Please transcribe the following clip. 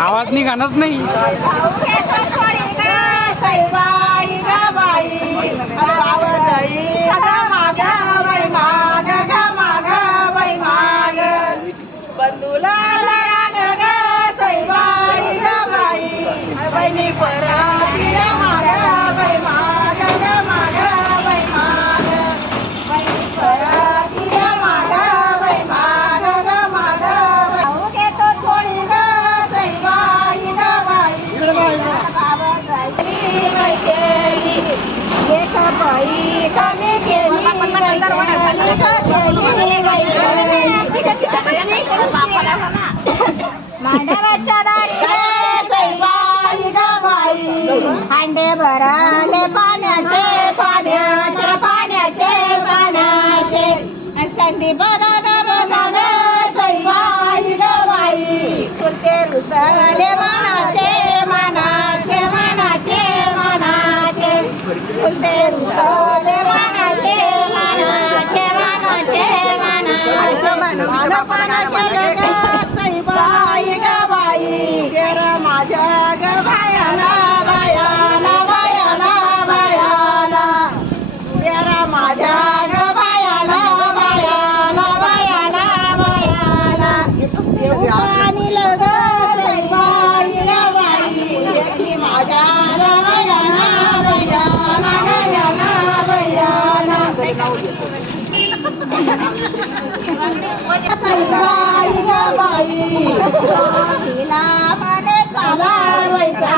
आवाज निघानच नाही. बंधूला राग ग सैबाई ग बाई बहिणी परातीला माग बाई माग ग माग बाई माग बहिणी परातीला माग बाई माग ग माग भाऊ घेतो छोडी ग सैबाई ग बाई एक बाई कमी केली मांडवाच्या दारी सैबाई ग बाई हांडे भराले पाण्याचे पाण्याचे पाण्याचे पाण्याचे संधी बदाद बदाद सैबाई ग बाई चुलते रुसले मानाचे मानाचे मानाचे मानाचे चुलते रुसले मानाचे मानाचे मानाचे मानाचे सैबाई ग बाई गेर माझ्या ग बायाला बायाला बायाला बायाला गेर माझ्या ग बायाला बायाला बायाला बायाला आणि लग सैबाई ग बाई की माझ्या ग बायाला बायाला बायाला बायाला सैबाई ग बाई तिला म्हणे चाला वैचा